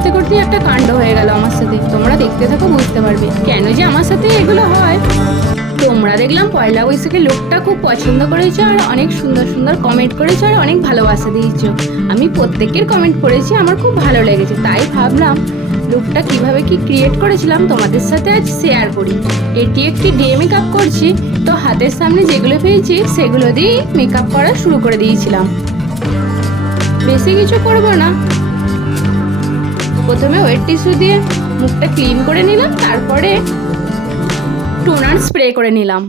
করতে করতে একটা কাণ্ড হয়ে গেল আমার সাথে। তোমরা দেখতে থাকো, বুঝতে পারবে কেন যে আমার সাথে এগুলো হয়। তোমরা দেখলাম পয়লা বৈশাখের লুকটা খুব পছন্দ করেছো আর অনেক সুন্দর সুন্দর কমেন্ট করেছো আর অনেক ভালোবাসা দিয়েছো। আমি প্রত্যেকের কমেন্ট পড়েছি, আমার খুব ভালো লেগেছে, তাই ভাবলাম লুকটা কিভাবে কি ক্রিয়েট করেছিলাম তোমাদের সাথে আজ শেয়ার করি। এটি একটি ডে মেকআপ করছি, তো হাতের সামনে যেগুলো পেয়েছি সেগুলো দিয়ে মেকআপ করা শুরু করে দিয়েছিলাম। বেশি কিছু করব না, প্রথমে ওয়েট টিস্যু দিয়ে মুখটা ক্লিন করে নিলাম, তারপরে টোনার স্প্রে করে নিলাম,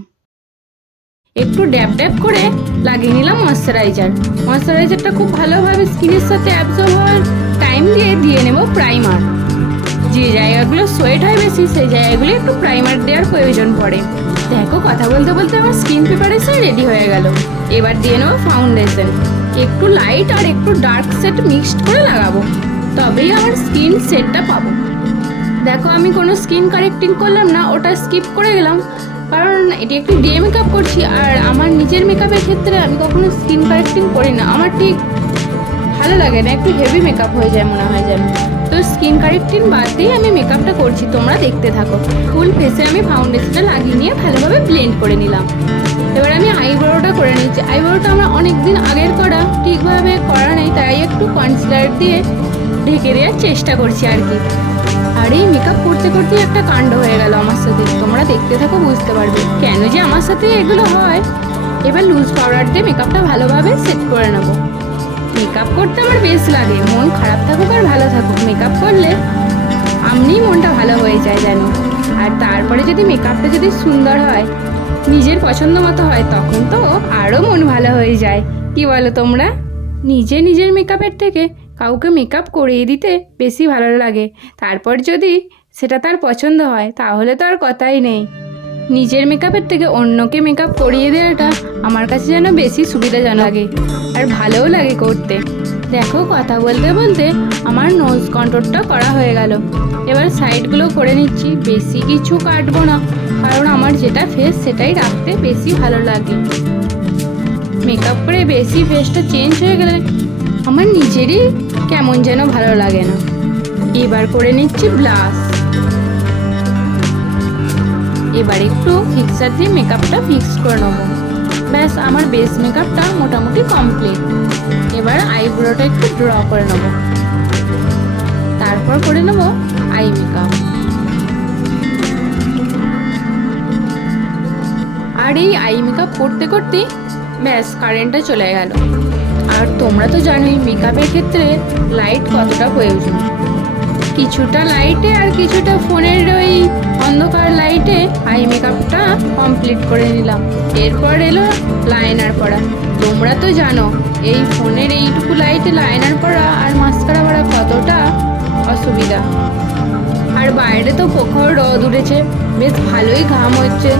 একটু ড্যাব ড্যাব করে লাগিয়ে নিলাম ময়শ্চারাইজারটা খুব ভালোভাবে স্কিনের সাথে অ্যাবজর্ব হওয়ার টাইম দিয়ে নেব প্রাইমার। যে জায়গাগুলো সোয়েট হয় বেশি সেই জায়গাগুলো একটু প্রাইমার দেওয়ার প্রয়োজন পড়ে। দেখো কথা বলতে বলতে আমার স্কিন প্রিপারেশন রেডি হয়ে গেল। এবার দিয়ে নেবো ফাউন্ডেশন, একটু লাইট আর একটু ডার্ক সেট মিক্সড করে লাগাবো, তবেই আমার স্কিন সেটটা পাবো। দেখো আমি কোনো স্কিন কারেক্টিং করলাম না, ওটা স্কিপ করে গেলাম, কারণ এটি একটি ডে মেকআপ করছি আর আমার নিজের মেকআপের ক্ষেত্রে আমি কখনো স্কিন কারেক্টিং করি না, আমার ঠিক ভালো লাগে না, একটু হেভি মেকআপ হয়ে যায় মনে হয় যেন। তো স্কিন কারেক্টিং বাদ দিয়ে আমি মেকআপটা করছি, তোমরা দেখতে থাকো। ফুল ফেসে আমি ফাউন্ডেশনটা লাগিয়ে নিয়ে ভালোভাবে ব্লেন্ড করে নিলাম। এবার আমি আইব্রোটা করে নিচ্ছি। আইব্রোটা আমার অনেক দিন আগের করা, ঠিকভাবে করা নেই, তাই একটু কনসিলার দিয়ে ঢেকে দেওয়ার চেষ্টা করছি আর কি। আর এই মেকআপ করতে করতে একটা কাণ্ড হয়ে গেল আমার সাথে। তোমরা দেখতে থাকো, বুঝতে পারবে কেন যে আমার সাথে এগুলো হয়। এবার লুজ পাউডার দিয়ে মেকআপটা ভালোভাবে সেট করে নেব। মেকআপ করতে আমার বেশ লাগে, মন খারাপ থাকুক আর ভালো থাকুক, মেকআপ করলে এমনিই মনটা ভালো হয়ে যায় জানো। আর তারপরে যদি মেকআপটা যদি সুন্দর হয়, নিজের পছন্দ মতো হয়, তখন তো আরও মন ভালো হয়ে যায়। কি বলো তোমরা? নিজের মেকআপের থেকে কাউকে মেকআপ করিয়ে দিতে বেশি ভালো লাগে। তারপর যদি সেটা তার পছন্দ হয় তাহলে তো আর কথাই নেই। নিজের মেকআপের থেকে অন্যকে মেকআপ করিয়ে দেওয়াটা আমার কাছে যেন বেশি সুবিধাজনক লাগে আর ভালোও লাগে করতে। দেখো কথা বলতে বলতে আমার নোজ কন্ট্রোলটা করা হয়ে গেল। এবার সাইডগুলো করে নিচ্ছি, বেশি কিছু কাটবো না, কারণ আমার যেটা ফেস সেটাই রাখতে বেশি ভালো লাগে। মেকআপ করে বেশি ফেসটা চেঞ্জ হয়ে গেলে আমার নিজেরই কেমন যেন ভালো লাগে না। এবার করে নিচ্ছি ব্লাশ। এবার একটু ফিক্সার দিয়ে মেকআপটা ফিক্স করে নেবো। ব্যাস আমার বেস মেকআপটা মোটামুটি কমপ্লিট। এবার আইব্রোটা একটু ড্র করে নেবো, তারপর করে নেবো আই মেকআপ। আর এই আই মেকআপ করতে করতে ব্যাস কারেন্টটা চলে গেল। আর তোমরা তো জানোই মেকআপের ক্ষেত্রে লাইট কতটা প্রয়োজন। কিছুটা লাইটে আর কিছুটা ফোনের ওই অন্ধকার লাইটে আই মেকআপটা কমপ্লিট করে নিলাম। এরপর এলো লাইনার পরা। তোমরা তো জানো এই ফোনের এইটুকু লাইটে লাইনার পরা আর মাস্কারা পরা কতটা অসুবিধা। আর বাইরে তো প্রখর রোদ উঠেছে, বেশ ভালোই ঘাম হচ্ছে।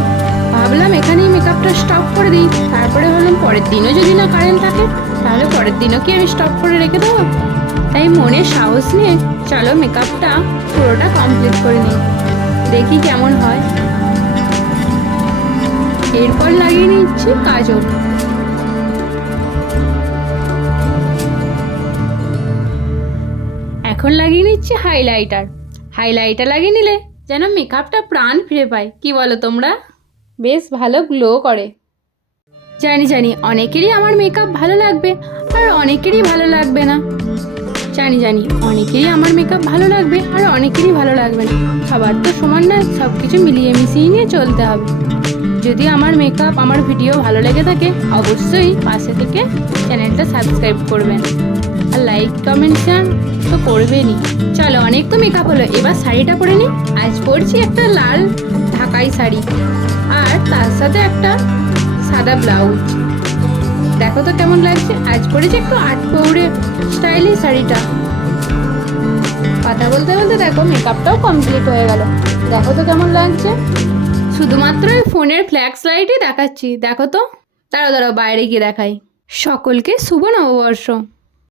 ভাবলাম এখানেই মেকআপটা স্টপ করে দিই, তারপরে ভাবলাম পরের দিনও যদি না কারেন্ট থাকে তাহলে পরের দিনও কি আমি স্টপ করে রেখে দেবো। তাই মনে সাহস নিয়ে চলো মেকআপটা পুরোটা কমপ্লিট করে নিই, দেখি কেমন হয়। এরপর লাগিয়ে নিচ্ছি কাজল। এখন লাগিয়ে নিচ্ছি হাইলাইটার লাগিয়ে নিলে যেন মেকআপটা প্রাণ ফিরে পায়। কি বলো তোমরা? বেশ ভালো গ্লো করে। জানি অনেকেরই আমার মেকআপ ভালো লাগবে আর অনেকেরই ভালো লাগবে না। জানি অনেকেরই আমার মেকআপ ভালো লাগবে আর অনেকেরই ভালো লাগবে না। সবার তো সমান না, সব কিছু মিলিয়ে মিশিয়ে নিয়ে চলতে হবে। যদি আমার মেকআপ আমার ভিডিও ভালো লেগে থাকে অবশ্যই পাশে থেকে চ্যানেলটা সাবস্ক্রাইব করবেন আর লাইক কমেন্ট শেয়ার তো করবেনই। চলো অনেক তো মেকআপ হলো, এবার শাড়িটা পরে নিই। আজ পরছি একটা লাল ঢাকাই শাড়ি আর তার সাথে একটা সাদা ব্লাউজ। দেখো তো কেমন লাগছে। আজ পরেছি একটু আটপৌরে স্টাইলে শাড়িটা। কথা বলতে বলতে দেখো মেকআপটাও কমপ্লিট হয়ে গেল। দেখো তো কেমন লাগছে। শুধুমাত্র ফোনের ফ্ল্যাশ লাইটই দেখাচ্ছি, দেখো তো। দাঁড়াও বাইরে গিয়ে দেখাই। সকলকে শুভ নববর্ষ।